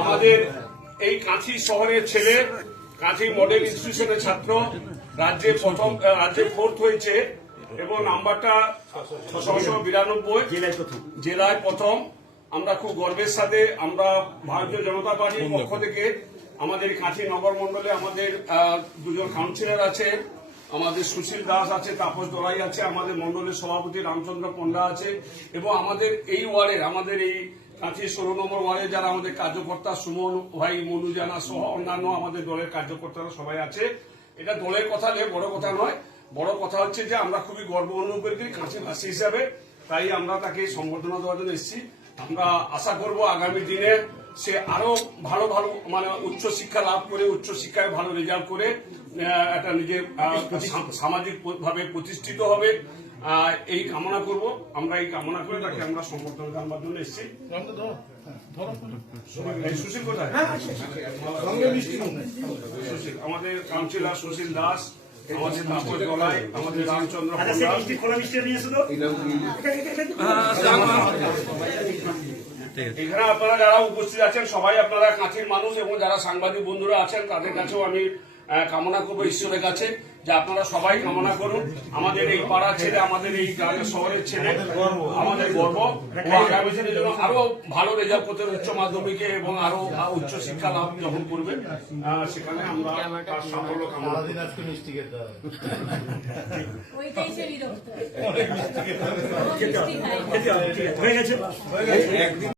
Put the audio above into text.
আমাদের এই কাঁথি শহরের ছেলে, কাঁথি মডেল ইনস্টিটিউশনের ছাত্র রাজ্যে প্রথম রাজ্যে ফোর্থ হয়েছে এবং নাম্বারটা ছশো বিরানব্বই। জেলায় প্রথম। আমরা খুব গর্বের সাথে আমরা ভারতীয় জনতা পার্টির পক্ষ থেকে আমাদের কাঁচি নগর মন্ডলে আমাদের দুজন কাউন্সিলর আছে। আমাদের সুশীল দাস আছে, তাপস দলাই আছে, আমাদের মন্ডলের সভাপতি রামচন্দ্র পণ্ডা আছে এবং আমাদের এই ওয়ার্ডের, আমাদের এই কাঁথি ষোলো নম্বর ওয়ার্ডে যারা আমাদের কার্যকর্তা সুমন ভাই, মনু জানা সহ অন্যান্য আমাদের দলের কার্যকর্তারা সবাই আছে। এটা দলের কথা নয়, বড় কথা নয়। বড় কথা হচ্ছে যে আমরা খুবই গর্ব অনুভব করি কাঁচিবাসী হিসাবে। তাই আমরা তাকে সম্বর্ধনা দেওয়ার জন্য এসেছি। আমরা আশা করব আগামী দিনে সে আরও ভালো ভালো মানে উচ্চ শিক্ষা লাভ করে উচ্চ শিক্ষায় ভালো রেজাল্ট করে একটা নিজের সামাজিক ভাবে প্রতিষ্ঠিত হবে। এই কামনা করব। আমরা এই কামনা করে তাকে আমরা সম্বর্ধনা জানবার জন্য এসেছি। সুশীল কোথায়? সুশীল আমাদের কাউন্সিলর সুশীল দাস আমাদের তাপস গলাই আমাদের রামচন্দ্র খোলা মিষ্টি নিয়ে এসো এখানে আপনারা যারা উপস্থিত আছেন সবাই আপনারা কাছের মানুষ এবং যারা সাংবাদিক বন্ধুরা আছেন তাদের কাছেও আমি কামনা করব ঈশ্বরের কাছে যে আপনারা সবাই কামনা করুন। আমাদের এই পাড়ার ছেলে আমাদের এই গ্রামের শহরের ছেলে আমাদের গর্ব। আগামী দিনের জন্য আরও ভালো রেজাল্ট করতে উচ্চ মাধ্যমিকে এবং আরও উচ্চ শিক্ষা লাভ যখন করবে সেখানে আমরা তার সাফল্য কামনা করি।